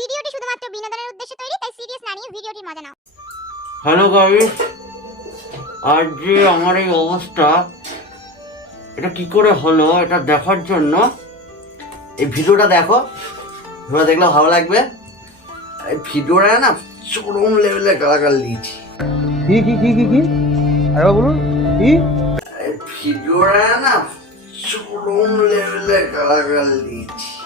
ভিডিওটি শুধুমাত্র বিনোদনের উদ্দেশ্যে তৈরি, তাই সিরিয়াস না নিয়ে ভিডিওটির মজা নাও। হ্যালো গাইস, আজ যে আমার এই অবস্থা, এটা কি করে হলো এটা দেখার জন্য এই ভিডিওটা দেখো। ভিডিওটা দেখলে ভালো লাগবে। এই ভিডিওটা না চরম লেভেলে গালাগাল দিয়েছি। কি কি কি কি কি আরে বলুন কি? এই ভিডিওটা না চরম লেভেলে গালাগাল দিয়েছি।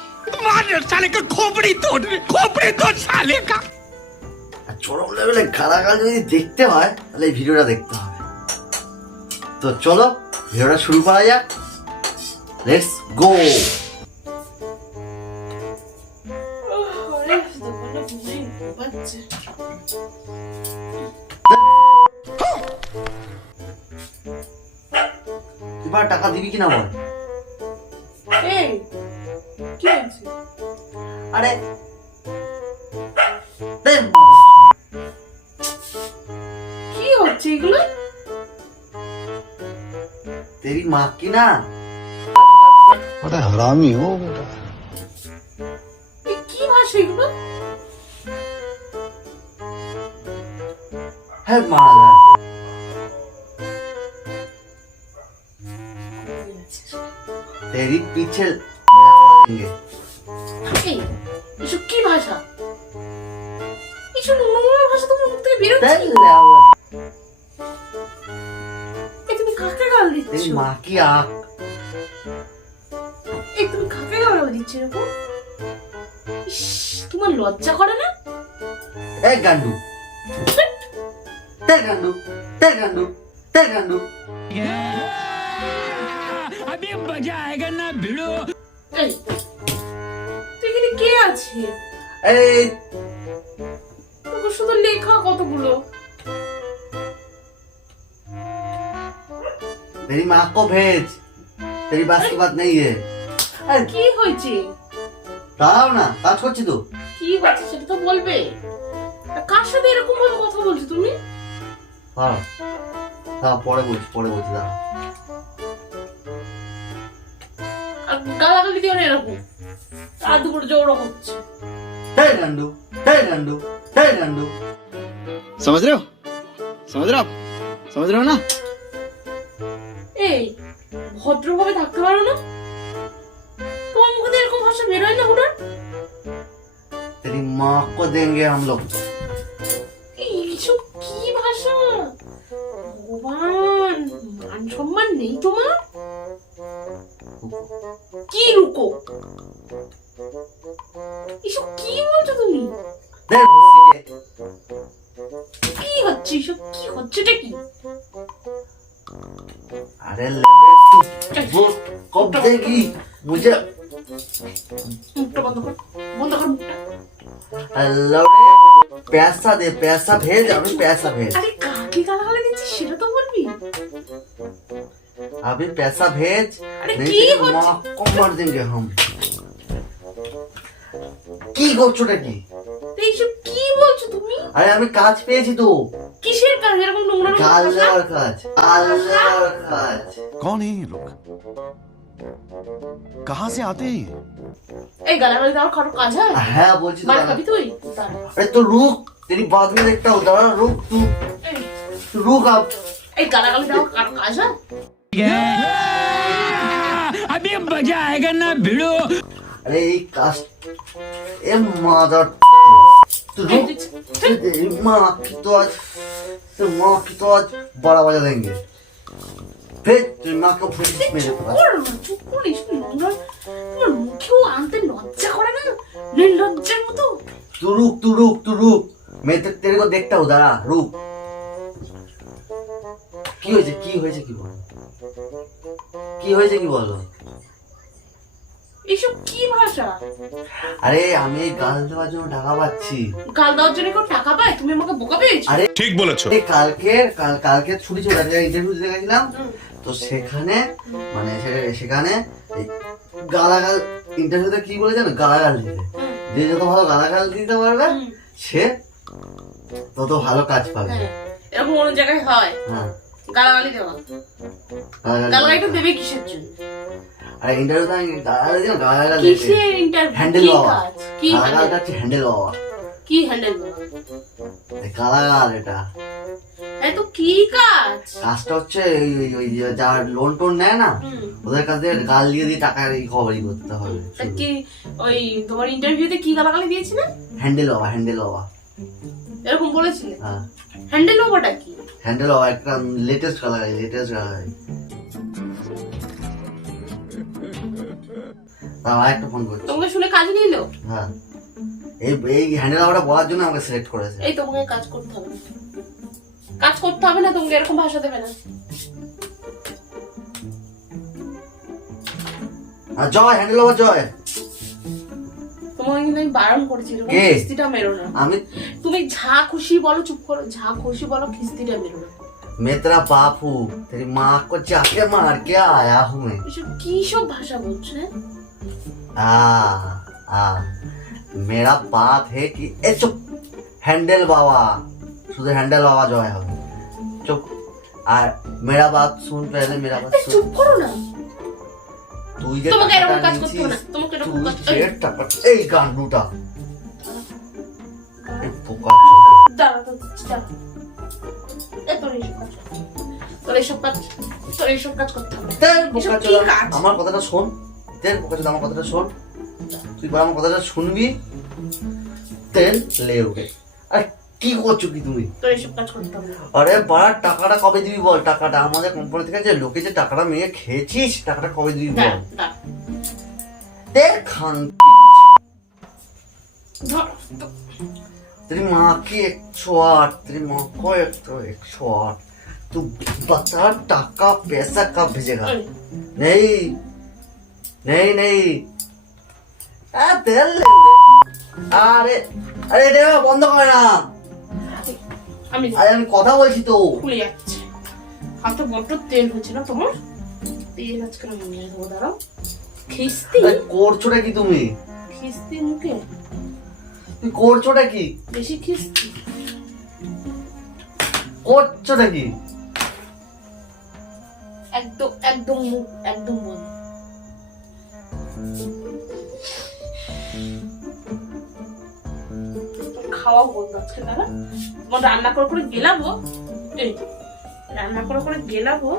साले का खोपड़ी तोड़ साले का। আর চরম লেভেলে গালাগাল যদি দেখতে হয় তাহলে এই ভিডিওটা দেখতে হবে। তো চলো ভিডিওটা শুরু করা যাক। Let's go. এবার টাকা দিবি কিনা বল। এই কি হচ্ছে? আরে কি হচ্ছে এগুলো? তেরি মা কি না बड़ा हरामी हो बेटा। এই কি ভাষা এগুলো? হ্যাঁ মা তেরি পিছে দেंगे। এই এসব কি ভাষা? এসব নোংরা ভাষা তোমার মুখ থেকে বেরোচ্ছে? এই তুমি কাকে গাল দিচ্ছ? তেরি মা কি আঁখ। এই তুমি কাকে গাল দিচ্ছ এরকম? ইস, তোমার লজ্জা করে না? এই গান্ডু তেল গান্ডু তেল গান্ডু তেল গান্ডু। अभी मजा आएगा ना भिड़ो। এই তুই এখানে কে আছে? এই তোকে শুধু লেখা কতগুলো। तेरी माँ को भेज, तेरी बात की बात नहीं है। কি হয়েছে? দাঁড়াও না, কাজ করছি তো। কি হচ্ছে সেটা তো বলবে। আর কার সাথে এরকম ভাবে কথা বলছো তুমি? দাঁড়াও দাঁড়াও, পরে বলছি দাঁড়াও। আর গালাগালি দিও না এরকম। আর দুপুরে জোড়া হচ্ছে। তেল গান্ডু তেল গান্ডু তেল গান্ডু। समझ रहे हो आप समझ रहे हो ना? এই ভদ্রভাবে থাকতে পারো না? তোমার মুখে দিয়ে এরকম ভাষা বেরোয় না হুটার? तेरी माँ को देंगे हम लोग। এইসব কি ভাষা? ভগবান, মান সম্মান নেই তোমার? কি রুকো? এসব কি বলছো তুমি? देख बुस्सी के। কি হচ্ছে এসব? কি হচ্ছেটা কি? अरे लौड़े तू वो कब देगी मुझे? মুখটা বন্ধ কর, বন্ধ কর মুখটা। लौड़े पैसा दे, पैसा भेज, अभी पैसा भेज, আরে কাকে গালাগালি দিচ্ছিস সেটা তো বলবি। अभी पैसा भेज, अरे नहीं की तेरी हो- माँ को मार देंगे हम। কি করছোটা কি? এইসব কি বলছো তুমি? আরে আমি কাজ পেয়েছি তো। কিসের কাজ? এরকম নোংরা নোংরা কাল ভাষা? দেওয়ার কাজ, কাল দেওয়ার কাজ। कौन है ये लोग? कहाँ से आते हैं ये? এই গালাগালি দেওয়ার কারো কাজ হয়? হ্যাঁ বলছি তো। মার খাবি তুই? দাঁড়া। अरे तो रुक, तेरी बात में देखता हूँ, दादा रुक तू এই, रुक अब। এই গালাগালি দেওয়ার কারো কাজ হয়? अभी मजा आएगा ना भिड़ो। अरे ये काश ए मदर तू এই रुक। তুই- तेरी माँ की तो आज बड़ा बजा देंगे। फिर तेरी माँ को फिर मेरे চুপ पास। কর না, চুপ কর, এইসব নোংরা তোমার মুখেও আনতে লজ্জা করে না? নির্লজ্জার মতো। तू रुक मैं तो तेरे को देखता हूँ, दादा रुक। কি হয়েছে কি বলো। এইসব কি ভাষা? আরে আমি এই গাল দেওয়ার জন্য টাকা পাচ্ছি। গাল দেওয়ার জন্য কেউ টাকা পায়? তুমি আমাকে বোকা পেয়েছো? আরে ठीक बोलेছো। এই কালকে ছুটি ছিল, ইন্টারভিউ দিতে গেছিলাম তো সেখানে মানে সেখানে এই গালাগাল ইন্টারভিউতে কি বলে জানো, গালাগাল দিতে। যে যত ভালো গালাগাল দিতে পারবে সে তত ভালো কাজ পাবে। হ্যাঁ, এরকম অন্য জায়গায় হয়। হ্যাঁ গালাগালি দেওয়া। গালাগালিটা দেবে কিসের জন্য? আরে ইন্টারভিউ তো আমি গালাগালি দিলাম, গালাগালি কিসের ইন্টারভিউ? হ্যান্ডেল কি বাবা, কাজ? কি গালাগালটা হ্যান্ডেল? হচ্ছে হ্যান্ডেল বাবা, কি হ্যান্ডেল বাবা? গালাগাল এটা। এই তো কি কাজ? কাজটা হচ্ছে ওই যে যার লোন টোন নেয় না, হুম। ওদের কাছে গাল দিয়ে দিয়ে টাকা রিকভারি করতে হবে। তা কি ওই তোমার ইন্টারভিউতে কি গালাগালি দিয়েছিলে? হ্যান্ডেল বাবা, হ্যান্ডেল বাবা। এরকম বলেছিলে? হ্যাঁ, হ্যান্ডেল বাবাটা কি? হ্যান্ডেল বাবা একটা লেটেস্ট গালাগালি, লেটেস্ট গালাগালি। তাও একটা ফোন করছি। তোমাকে শুনে কাজ নিলো? হ্যাঁ, এই হ্যান্ডেল বাবাটা বলার জন্য আমাকে সিলেক্ট করেছে। এই তোমাকে কাজ করতে হবে না। কাজ করতে হবে না, তোমাকে এরকম ভাষা দেবে না। জয়, হ্যান্ডেল বাবা জয়। তোমাকে কিন্তু আমি বারণ করেছি এরকম কে? খিস্তিটা মেরো না। আমি তুমি যা খুশি বলো, চুপ করো, যা খুশি বলো, খিস্তিটা মেরো না। मैं तेरा बाप हूँ, तेरी माँ को जाके मार के आया हूँ मैं। এসব কি সব ভাষা বলছো? হ্যাঁ? मेरा बात है कि ए चुप, हैंडल बाबा, शुद्ध हैंडल बाबा जो है हम चुप। मेरा बात सुन पहले, मेरा बात এই सुन। চুপ করো না। तू ये তোমাকে এরকম কাজ টাকাটা করতে হবে না, নিয়েছিস, তোমাকে তুই এরকম কাজ যে টাকা এই গান্ডুটা এই পোকা দাঁড়া তো, দাঁড়া। তোর এইসব কাজ করতে হবে। তেল এসব পোকা কি চোদা, কাজ? আমার কথাটা শোন, তেল পোকা চোদা, আমার কথাটা শোন। তুই বল আমার কথাটা শুনবি, তেল লে ওকে। আরে কি করছো কি তুমি? তোর এইসব কাজ করতে হবে না। আরে বাড়া, টাকাটা কবে দিবি বল? টাকাটা আমাদের কোম্পানি থেকে যে লোকে যে টাকাটা মেয়ে খেয়েছিস, টাকাটা কবে দিবি বল? দাঁড়া, দাঁড়া। তেল খান ধর, तेरी माँ की 108, तेरी माँ को 108। तू बता टाका पैसा कब भेजेगा? এই, नहीं नहीं नहीं, तेल अरे अरे रे বন্ধ কর না, আমি আরে আমি কথা বলছি তো। খুলে যাচ্ছে। হাতে বড্ড তেল হচ্ছে না তোমার? তেল আজকে আমি নিয়ে দেবো, দাঁড়াও। খিস্তি? আরে করছোটা কি তুমি? খিস্তি মুখে? তুই করছোটা কি? বেশি খিস্তি? করছোটা কি? একদম একদম মুখ একদম বন্ধ। খাওয়া বন্ধ আজকে, দাদা। তোমার রান্না করে করে গেলাবো, এই রান্না করে করে গেলাবো,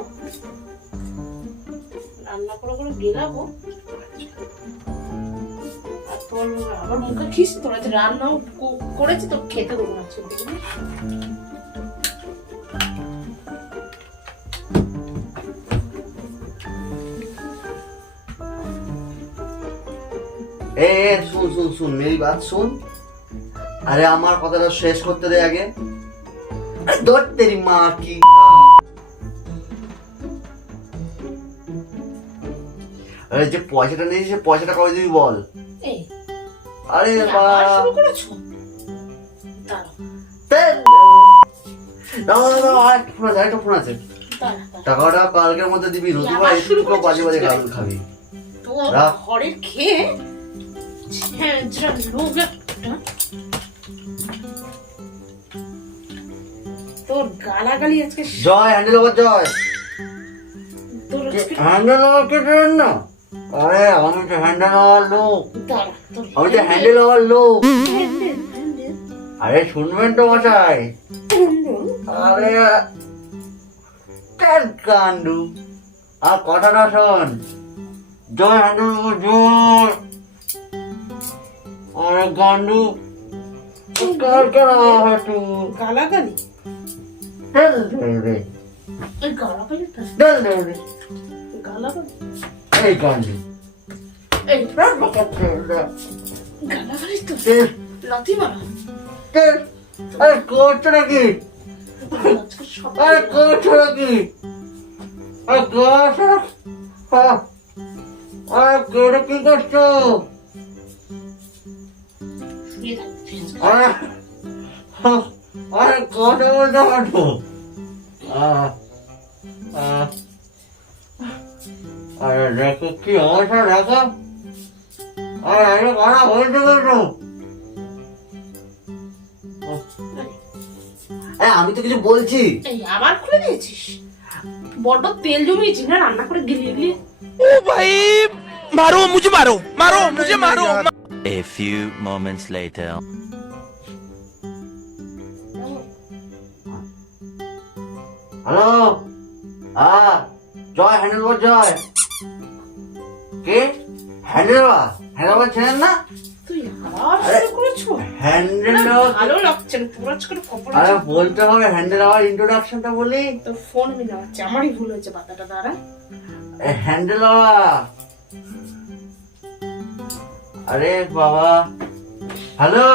রান্না করে করে গেলাবো। আর তোর আবার মুখে খিস, তোর আজ রান্নাও করেছি, তোর খেতে দেবো না আজকে, বুঝলি? सुन सुन सुन मेरी बात सुन। अरे আমার কথাটা শেষ করতে দে আগে। अरे दो तेरी माँ की। अरे যে পয়সাটা নিয়েছিস, সে পয়সাটা কবে দিবি বল? এই আরে তুমি বাবা, আবার শুরু করেছো? দাঁড়াও, তেল দাও দাও দাও, আরেকটা ফোন আছে, আরেকটা ফোন আছে। দাঁড়া, দাঁড়া। টাকাটা কালকের মধ্যে দিবি, নতুবা আবার শুরু একটু বাজে বাজে করেছিস? গাল খাবি। তোর রাখ। ঘরের খেয়ে হ্যাঁ যেটা লোক একটা, তোর গালাগালি আজকে জয়, হ্যান্ডেল ওভার জয়। তোর আজকে হ্যান্ডেল ওভার কে দেন না? আরে আমি তো হ্যান্ডেল ওভার লোক, দাঁড়া, তোর আমি তো হ্যান্ডেল ওভার লোক। হ্যান্ডেল, হ্যান্ডেল, আরে শুনবেন তো মশাই, হ্যান্ডেল। আরে তেল কান্ডু, আর কথাটা শোন। জয়, হ্যান্ডেল ওভার জয়। আরে গান্ডু কার করা হাটু গালাগালি, তেল দে রে, এই গালাগালিটা, তেল দে রে, গালাগালি, এই গান্ডু এই তেল দে, গালাগালি তো তেল লাথি মারা। তেল। আরে করছো নাকি? আজকে সব আরে করছো নাকি? আরে করছো? আরে করে কি করছো? শুয়ে থাকবি। আরে আরে কথা বলতে পারছো? আরে দেখো কি অবস্থা, দেখো। আরে আরে কথা বলতে পারছো? আমি তো কিছু বলছি। এই আবার খুলে দিয়েছিস? বড্ড তেল জমিয়েছি না রান্না করে গিলিয়ে গিলিয়ে। ओ भाई मारो मुझे मारो मारो मुझे मारो A few moments later. Hello, Joy handlebar, Joy. কে? হ্যান্ডেলবার? হ্যান্ডেলবার চেনেন না? তুই আবার শুরু করেছো? হ্যান্ডেলবার, ভালো লাগছে না, পুরো আজকে কপাল। আরে বলতে হবে হ্যান্ডেলবার ইন্ট্রোডাকশনটা বলি। তোর ফোন আমি নেওয়াচ্ছি, আমারই ভুল হয়েছে, বাতাটা দ্বারা। হ্যান্ডেলবার, আরে বাবা, হ্যালো।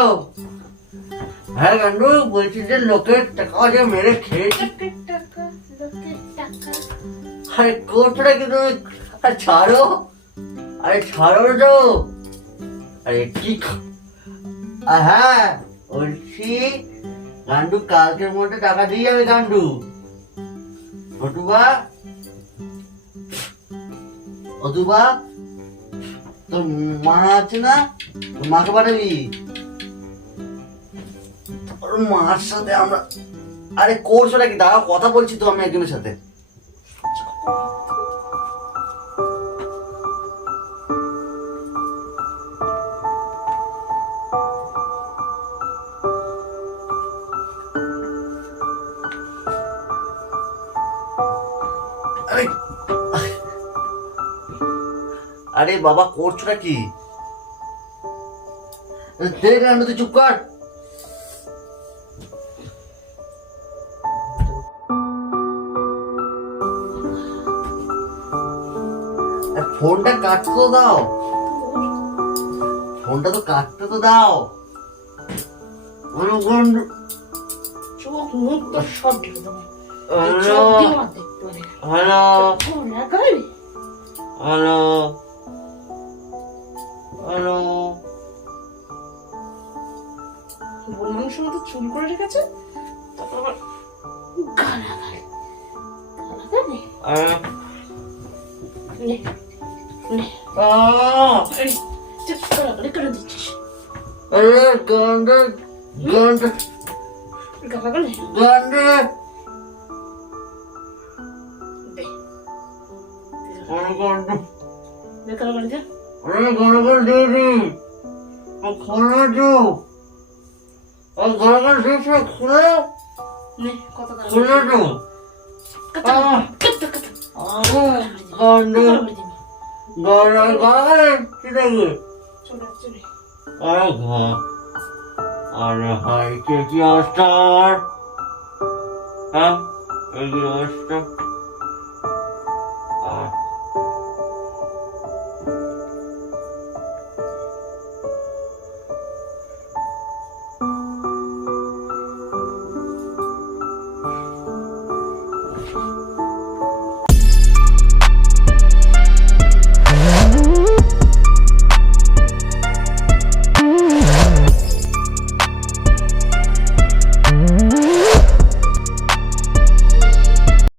হ্যাঁ গান্ডু, বলছি যে লোকের টাকা যে মেরে খেয়েছি। লোকের টাকা, লোকের টাকা। আরে কোটটা কি তুমি? আরে ছাড়ো, আরে ছাড়ো তো। আরে কি হ্যাঁ বলছি, গান্ডু কালকের মধ্যে টাকা দিয়ে যাবে গান্ডু। অটুবা, অটুবা, তোর মা আছে না, তোর মাকে পাঠাবি। তোর মার সাথে আমরা, আরে করছো নাকি? দাঁড়াও, কথা বলছি তো আমি একজনের সাথে। আরে আরে বাবা, করছোটা কি? দেখ গান্ডু, তুই চুপ কর। ফোনটা কাটতে তো দাও, ফোনটা তো কাটতে তো দাও। চোখ মুখ তো সব ঢেকে দেবো। হ্যালো, চোখ দিয়ে আমার দেখতে পারে না। হ্যালো, ফোন লাগাবি? Hello, hello. বড় মানুষের মতো চুল করে রেখেছে, তারপর আবার গালাগালি। গালাগালি? আরে নে, নে। এই, তুই গালাগালি করে দিচ্ছিস। আরে গান্ডু, গান্ডু, গালাগালি? গান্ডু। দে, আরে গান্ডু, দে গালাগালি দে। আরে গান্ডু দিয়ে দি। খুলে দো, গান্ডু দিয়েছে, খুলে, নে, কত গালাগালি? খুলে দো। কথা, কথা, কথা। আরে গান্ডু, গালাগালি দিবি। গান্ডু, গান্ডু, কি দেখি? চলে আসছে রে। আরে ঘা, আরে হাই, কি অবস্থা আমার? হ্যাঁ, এই কি অবস্থা?